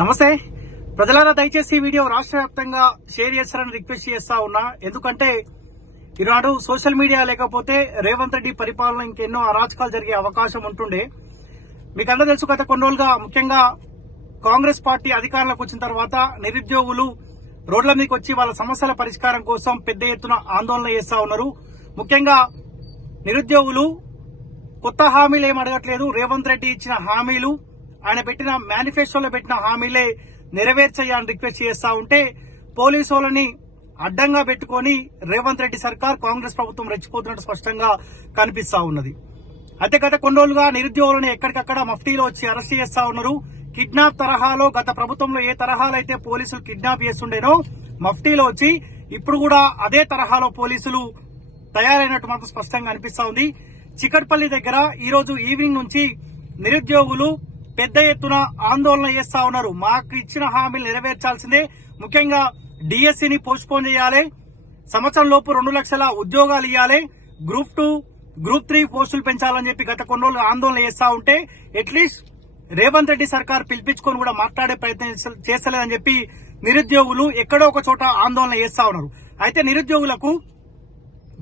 నమస్తే ప్రజలారా, దయచేసి ఈ వీడియో రాష్ట్ర వ్యాప్తంగా షేర్ చేస్తారని రిక్వెస్ట్ చేస్తా ఉన్నా. ఎందుకంటే ఈనాడు సోషల్ మీడియా లేకపోతే రేవంత్ రెడ్డి పరిపాలన ఇంకెన్నో అరాచకాలు జరిగే అవకాశం ఉంటుండే. మీకు అందరూ తెలుసు, గత కొన్ని రోజులుగా ముఖ్యంగా కాంగ్రెస్ పార్టీ అధికారంలోకి వచ్చిన తర్వాత నిరుద్యోగులు రోడ్ల మీదకి వచ్చి వాళ్ళ సమస్యల పరిష్కారం కోసం పెద్ద ఎత్తున ఆందోళన చేస్తా ఉన్నారు. ముఖ్యంగా నిరుద్యోగులు కొత్త హామీలు ఏం అడగట్లేదు. రేవంత్ రెడ్డి ఇచ్చిన హామీలు, ఆయన పెట్టిన మేనిఫెస్టోలో పెట్టిన హామీలే నెరవేర్చేయాలని రిక్వెస్ట్ చేస్తా ఉంటే పోలీసు వాళ్ళని అడ్డంగా పెట్టుకుని రేవంత్ రెడ్డి సర్కార్, కాంగ్రెస్ ప్రభుత్వం రెచ్చిపోతున్నట్టు స్పష్టంగా కనిపిస్తా ఉన్నది. అయితే గత కొన్ని రోజులుగా నిరుద్యోగులను ఎక్కడికక్కడ మఫ్టీలో వచ్చి అరెస్ట్ చేస్తా ఉన్నారు. కిడ్నాప్ తరహాలో గత ప్రభుత్వంలో ఏ తరహాలో అయితే పోలీసులు కిడ్నాప్ చేస్తుండేనో మఫ్టీలో వచ్చి ఇప్పుడు కూడా అదే తరహాలో పోలీసులు తయారైనట్టు మాత్రం స్పష్టంగా అనిపిస్తా ఉంది. చికట్పల్లి దగ్గర ఈ రోజు ఈవినింగ్ నుంచి నిరుద్యోగులు పెద్ద ఎత్తున ఆందోళన చేస్తా ఉన్నారు. మాకు ఇచ్చిన హామీలు నెరవేర్చాల్సిందే, ముఖ్యంగా డిఎస్సిని పోస్ట్ పోన్ చేయాలి, సంవత్సరం లోపు 2 లక్షల ఉద్యోగాలు ఇవ్వాలి, గ్రూప్ 2, గ్రూప్ 3 పోస్టులు పెంచాలని చెప్పి గత కొన్ని రోజులు ఆందోళన చేస్తా ఉంటే అట్లీస్ట్ రేవంత్ రెడ్డి సర్కార్ పిలిపించుకొని కూడా మాట్లాడే ప్రయత్నం చేస్తలేదని చెప్పి నిరుద్యోగులు ఎక్కడో ఒక చోట ఆందోళన చేస్తా ఉన్నారు. అయితే నిరుద్యోగులకు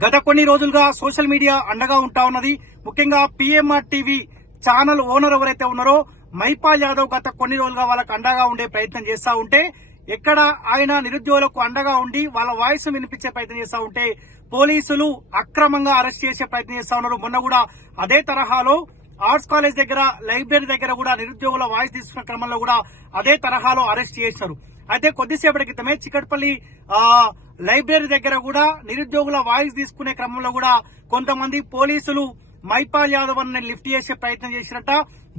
గత కొన్ని రోజులుగా సోషల్ మీడియా అండగా ఉంటా ఉన్నది. ముఖ్యంగా పిఎంఆర్ టీవీ ఛానల్ ఓనర్ ఎవరైతే ఉన్నారో మైపాల్ యాదవ్ గత కొన్ని రోజులుగా వాళ్ళకు అండగా ఉండే ప్రయత్నం చేస్తా ఉంటే, ఎక్కడ ఆయన నిరుద్యోగులకు అండగా ఉండి వాళ్ళ వాయిస్ వినిపించే ప్రయత్నం చేస్తా ఉంటే పోలీసులు అక్రమంగా అరెస్ట్ చేసే ప్రయత్నం చేస్తా ఉన్నారు. మొన్న కూడా అదే తరహాలో ఆర్ట్స్ కాలేజ్ దగ్గర, లైబ్రరీ దగ్గర కూడా నిరుద్యోగుల వాయిస్ తీసుకున్న క్రమంలో కూడా అదే తరహాలో అరెస్ట్ చేశారు. అయితే కొద్దిసేపటి క్రితమే చికట్పల్లి లైబ్రరీ దగ్గర కూడా నిరుద్యోగుల వాయిస్ తీసుకునే క్రమంలో కూడా కొంతమంది పోలీసులు మైపాల్ యాదవ్ అని లిఫ్ట్ చేసే ప్రయత్నం చేసినట్ట.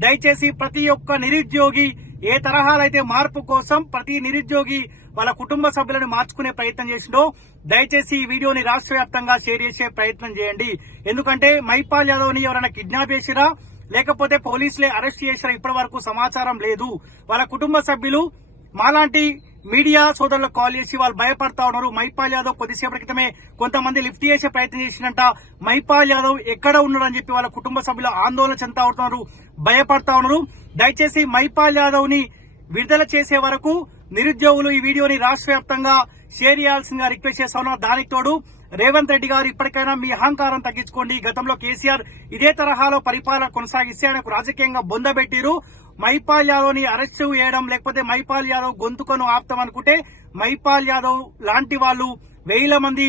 దయచేసి ప్రతి ఒక్క నిరుద్యోగి ఏ తరహాలైతే మార్పు కోసం ప్రతి నిరుద్యోగి వాళ్ళ కుటుంబ సభ్యులను మార్చుకునే ప్రయత్నం చేసిండో దయచేసి ఈ వీడియోని రాష్ట్ర వ్యాప్తంగా షేర్ చేసే ప్రయత్నం చేయండి. ఎందుకంటే మైపాల్ యాదవ్ ని ఎవరైనా కిడ్నాప్ చేసిరా లేకపోతే పోలీసులే అరెస్ట్ చేసిరా ఇప్పటి వరకు సమాచారం లేదు. వాళ్ళ కుటుంబ సభ్యులు మాలాంటి మీడియా సోదరులకు కాల్ చేసి వాళ్ళు భయపడతా ఉన్నారు. మైపాల్ యాదవ్ కొద్దిసేపటి క్రితమే కొంతమంది లిఫ్ట్ చేసే ప్రయత్నం చేసినట్ట. మైపాల్ యాదవ్ ఎక్కడ ఉన్నాడని చెప్పి వాళ్ళ కుటుంబ సభ్యులు ఆందోళన చెందుతా ఉంటున్నారు, భయపడతా ఉన్నారు. దయచేసి మైపాల్ యాదవ్ ని విడుదల చేసే వరకు నిరుద్యోగులు ఈ వీడియోని రాష్ట్ర వ్యాప్తంగా షేర్ చేయాల్సిందిగా రిక్వెస్ట్ చేస్తా ఉన్నారు. దానికి తోడు రేవంత్ రెడ్డి గారు ఇప్పటికైనా మీ అహంకారం తగ్గించుకోండి. గతంలో కేసీఆర్ ఇదే తరహాలో పరిపాలన కొనసాగిస్తే ఆయనకు రాజకీయంగా బొందబెట్టిరు. మైపాల్ యాదవ్ ని అరెస్ట్ చేయడం లేకపోతే మైపాల్ యాదవ్ గొంతుకను ఆపుతామనుకుంటే మైపాల్ యాదవ్ లాంటి వాళ్ళు 1000 మంది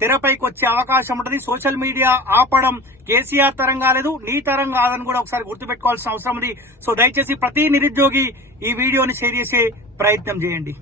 తెరపైకి వచ్చే అవకాశం ఉంటుంది. సోషల్ మీడియా ఆపడం కేసీఆర్ తరం కాలేదు, నీ తరం కాదని కూడా ఒకసారి గుర్తుపెట్టుకోవాల్సిన అవసరం ఉంది. సో దయచేసి ప్రతి నిరుద్యోగి ఈ వీడియోని షేర్ చేసే ప్రయత్నం చేయండి.